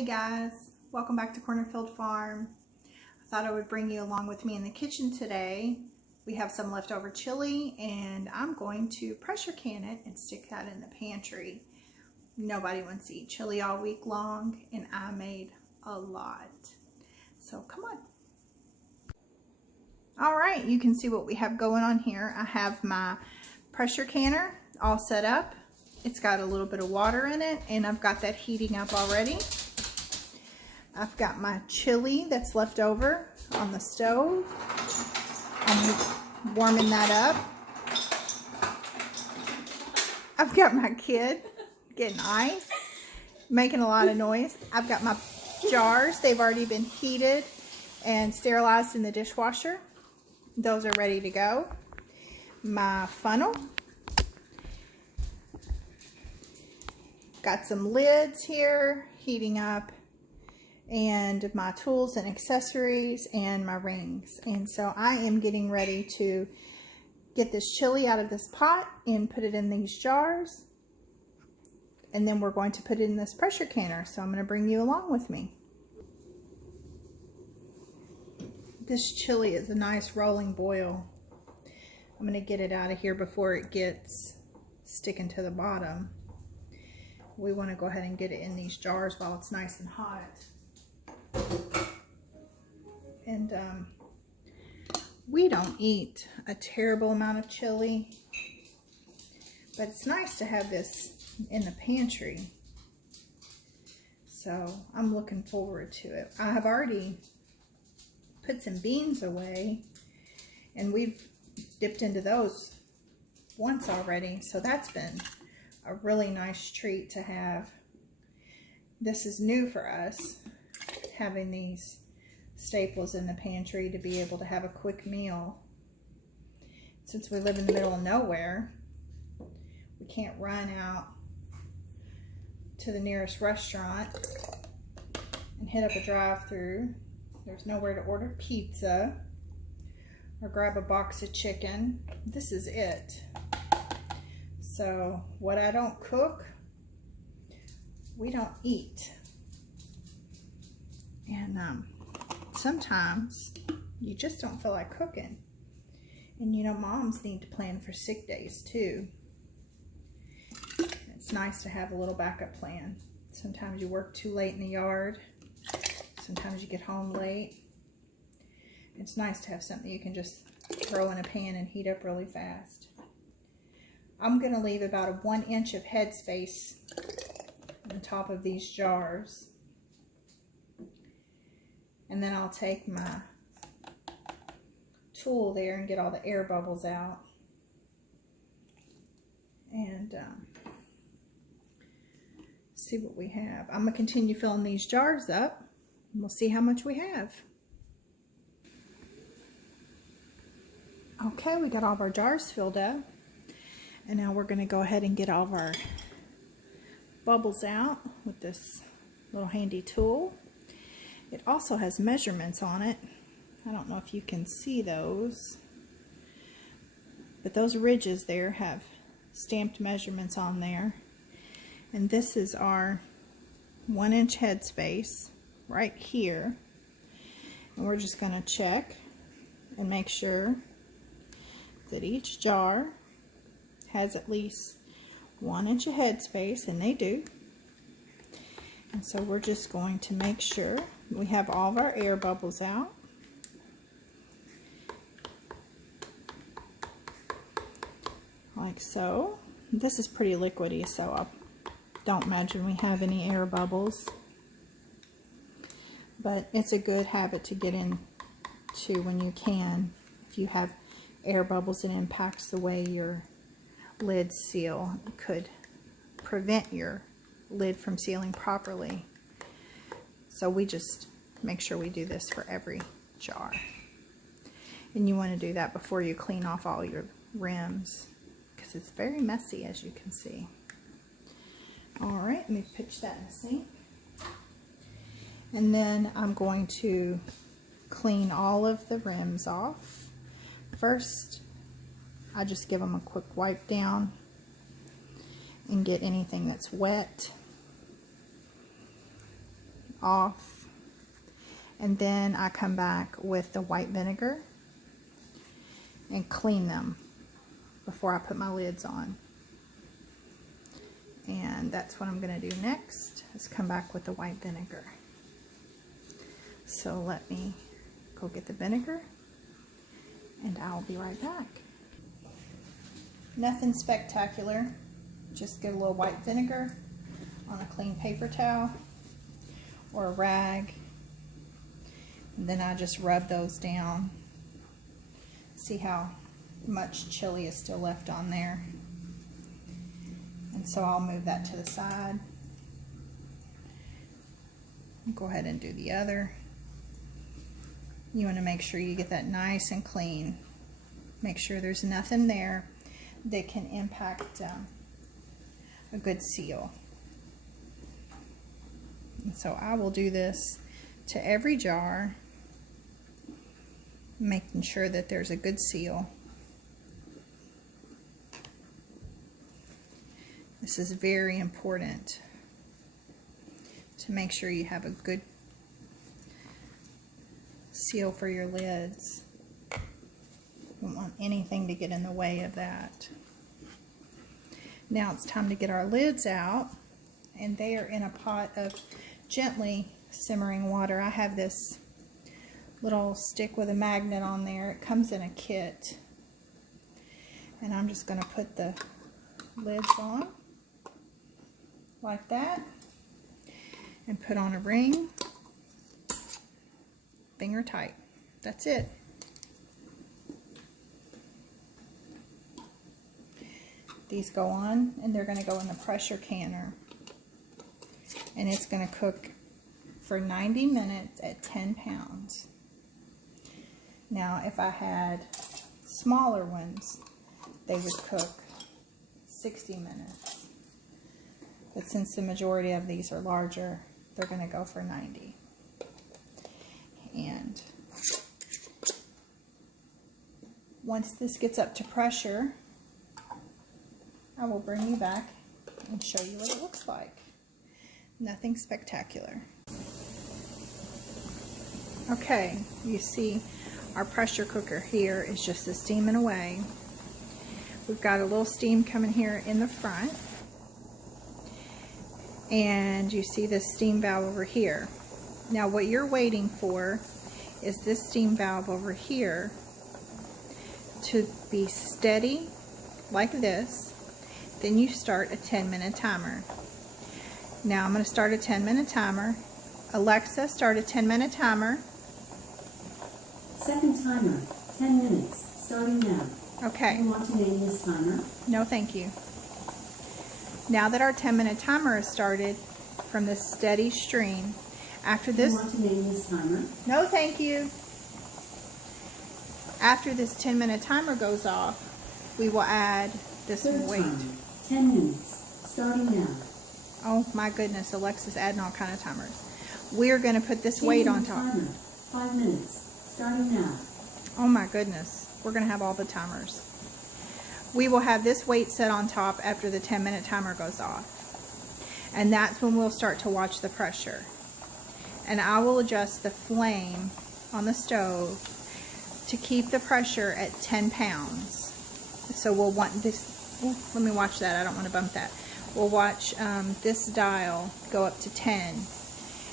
Hey guys, welcome back to Cornerfield Farm. I thought I would bring you along with me in the kitchen today. We have some leftover chili and I'm going to pressure can it and stick that in the pantry. Nobody wants to eat chili all week long and I made a lot. So come on. All right, you can see what we have going on here. I have my pressure canner all set up. It's got a little bit of water in it and I've got that heating up already. I've got my chili that's left over on the stove. I'm warming that up. I've got my kid getting ice, making a lot of noise. I've got my jars. They've already been heated and sterilized in the dishwasher. Those are ready to go. My funnel. Got some lids here heating up, and my tools and accessories and my rings. And so I am getting ready to get this chili out of this pot and put it in these jars. And then we're going to put it in this pressure canner. So I'm going to bring you along with me. This chili is a nice rolling boil. I'm going to get it out of here before it gets sticking to the bottom. We want to go ahead and get it in these jars while it's nice and hot. And we don't eat a terrible amount of chili, but it's nice to have this in the pantry. So I'm looking forward to it. I have already put some beans away and we've dipped into those once already, so that's been a really nice treat to have. This is new for us, having these staples in the pantry to be able to have a quick meal. Since we live in the middle of nowhere, we can't run out to the nearest restaurant and hit up a drive-through. There's nowhere to order pizza or grab a box of chicken. This is it. So what I don't cook, we don't eat. And sometimes you just don't feel like cooking. And you know, moms need to plan for sick days too. It's nice to have a little backup plan. Sometimes you work too late in the yard. Sometimes you get home late. It's nice to have something you can just throw in a pan and heat up really fast. I'm going to leave about a 1 inch of headspace on top of these jars. And then I'll take my tool there and get all the air bubbles out. And see what we have. I'm going to continue filling these jars up and we'll see how much we have. Okay, we got all of our jars filled up. And now we're going to go ahead and get all of our bubbles out with this little handy tool. It also has measurements on it. I don't know if you can see those, but those ridges there have stamped measurements on there. And this is our 1 inch headspace right here. And we're just going to check and make sure that each jar has at least 1 inch of headspace, and they do. And so we're just going to make sure we have all of our air bubbles out. Like so. This is pretty liquidy, so I don't imagine we have any air bubbles. But it's a good habit to get into when you can. If you have air bubbles, it impacts the way your lid seal. It could prevent your lid from sealing properly. So we just make sure we do this for every jar. And you want to do that before you clean off all your rims, because it's very messy, as you can see. Alright, let me pitch that in the sink. And then I'm going to clean all of the rims off. First, I just give them a quick wipe down and get anything that's wet off, and then I come back with the white vinegar and clean them before I put my lids on. And that's what I'm going to do next, is come back with the white vinegar. So let me go get the vinegar and I'll be right back. Nothing spectacular, just get a little white vinegar on a clean paper towel or a rag, and then I just rub those down. See how much chili is still left on there. And so I'll move that to the side. Go ahead and do the other. You want to make sure you get that nice and clean. Make sure there's nothing there that can impact a good seal. And so I will do this to every jar, making sure that there's a good seal. This is very important to make sure you have a good seal for your lids. You don't want anything to get in the way of that. Now it's time to get our lids out, and they are in a pot of gently simmering water. I have this little stick with a magnet on there. It comes in a kit. And I'm just going to put the lids on like that and put on a ring, finger tight. That's it. These go on, and they're going to go in the pressure canner, and it's going to cook for 90 minutes at 10 pounds. Now if I had smaller ones, they would cook 60 minutes. But since the majority of these are larger, they're going to go for 90. And once this gets up to pressure, I will bring you back and show you what it looks like. Nothing spectacular. Okay, you see our pressure cooker here is just steaming away. We've got a little steam coming here in the front. And you see this steam valve over here. Now what you're waiting for is this steam valve over here to be steady like this. Then you start a 10-minute timer. Now I'm going to start a 10-minute timer. Alexa, start a 10-minute timer. Second timer, 10 minutes, starting now. Okay. Do you want to name this timer? No, thank you. Now that our 10-minute timer has started from this steady stream, after this... Do you want to name this timer? No, thank you. After this 10-minute timer goes off, we will add this weight. Timer, 10 minutes, starting now. Oh my goodness, Alexa's adding all kind of timers. We're going to put this weight on top. Timer, 5 minutes, starting now. Oh my goodness, we're going to have all the timers. We will have this weight set on top after the 10-minute timer goes off. And that's when we'll start to watch the pressure. And I will adjust the flame on the stove to keep the pressure at 10 pounds. So we'll want this, oh, let me watch that, I don't want to bump that. We'll watch this dial go up to 10.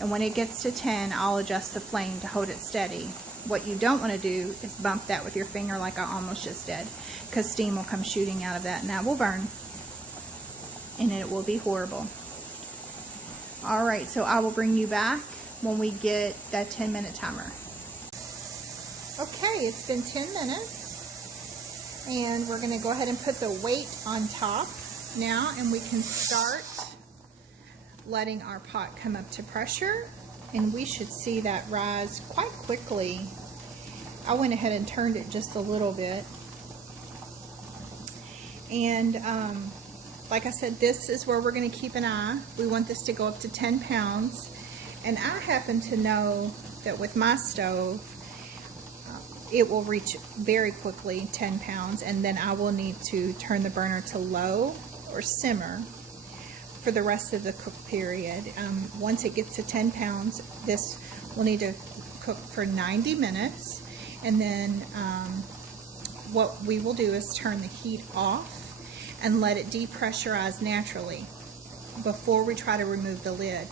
And when it gets to 10, I'll adjust the flame to hold it steady. What you don't want to do is bump that with your finger like I almost just did, because steam will come shooting out of that and that will burn. And it will be horrible. Alright, so I will bring you back when we get that 10-minute timer. Okay, it's been 10 minutes. And we're going to go ahead and put the weight on top now, and we can start letting our pot come up to pressure, and we should see that rise quite quickly. I went ahead and turned it just a little bit, and like I said, this is where we're going to keep an eye. We want this to go up to 10 pounds, and I happen to know that with my stove it will reach very quickly 10 pounds, and then I will need to turn the burner to low or simmer for the rest of the cook period. Once it gets to 10 pounds, this will need to cook for 90 minutes. And then what we will do is turn the heat off and let it depressurize naturally before we try to remove the lid.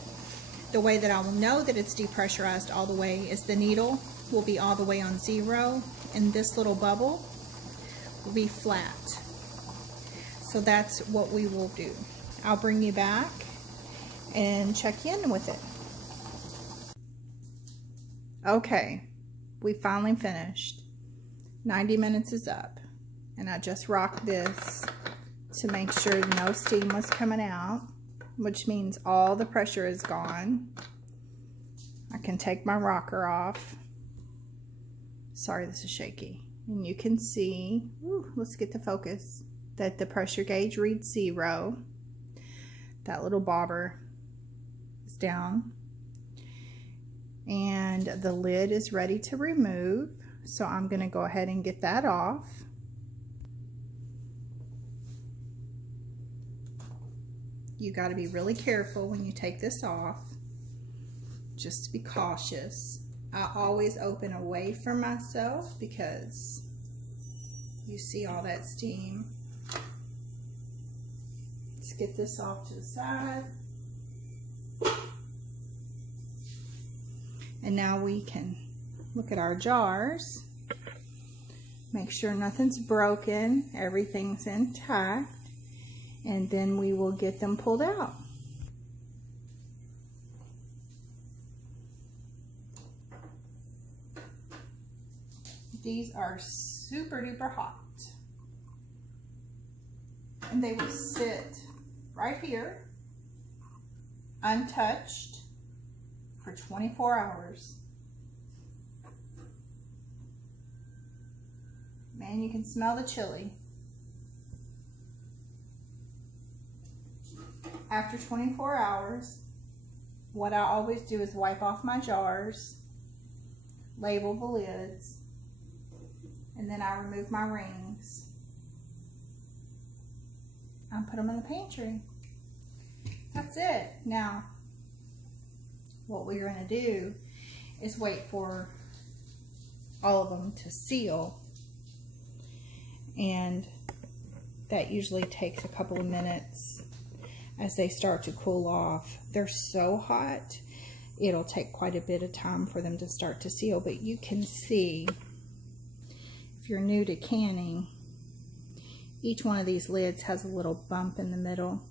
The way that I will know that it's depressurized all the way is the needle will be all the way on 0 and this little bubble will be flat. So that's what we will do. I'll bring you back and check in with it. Okay, we finally finished. 90 minutes is up, and I just rocked this to make sure no steam was coming out, which means all the pressure is gone. I can take my rocker off. Sorry, this is shaky. And you can see, let's get the focus, that the pressure gauge reads 0. That little bobber is down. And the lid is ready to remove. So I'm going to go ahead and get that off. You got to be really careful when you take this off, just to be cautious. I always open away from myself because you see all that steam. Let's get this off to the side. And now we can look at our jars. Make sure nothing's broken, everything's intact, and then we will get them pulled out. These are super duper hot. And they will sit right here, untouched, for 24 hours. Man, you can smell the chili. After 24 hours, what I always do is wipe off my jars, label the lids, and then I remove my rings and put them in the pantry. That's it. Now, what we're going to do is wait for all of them to seal, and that usually takes a couple of minutes as they start to cool off. They're so hot, it'll take quite a bit of time for them to start to seal, but you can see, if you're new to canning, each one of these lids has a little bump in the middle,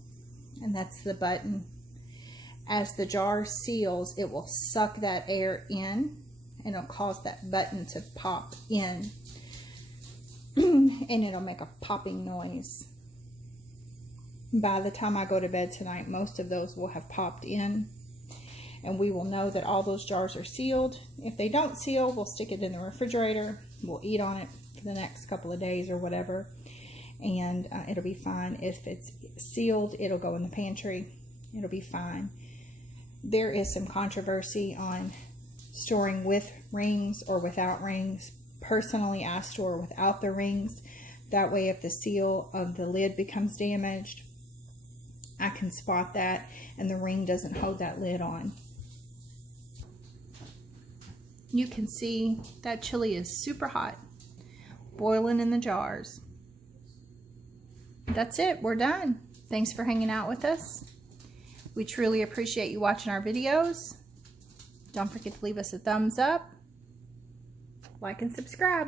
and that's the button. As the jar seals, it will suck that air in, and it'll cause that button to pop in, and it'll make a popping noise. By the time I go to bed tonight, most of those will have popped in, and we will know that all those jars are sealed. If they don't seal, we'll stick it in the refrigerator. We'll eat on it for the next couple of days or whatever, and it'll be fine. If it's sealed, it'll go in the pantry. It'll be fine. There is some controversy on storing with rings or without rings. Personally, I store without the rings. That way, if the seal of the lid becomes damaged, I can spot that and the ring doesn't hold that lid on. You can see that chili is super hot, boiling in the jars. That's it, we're done. Thanks for hanging out with us. We truly appreciate you watching our videos. Don't forget to leave us a thumbs up, like, and subscribe.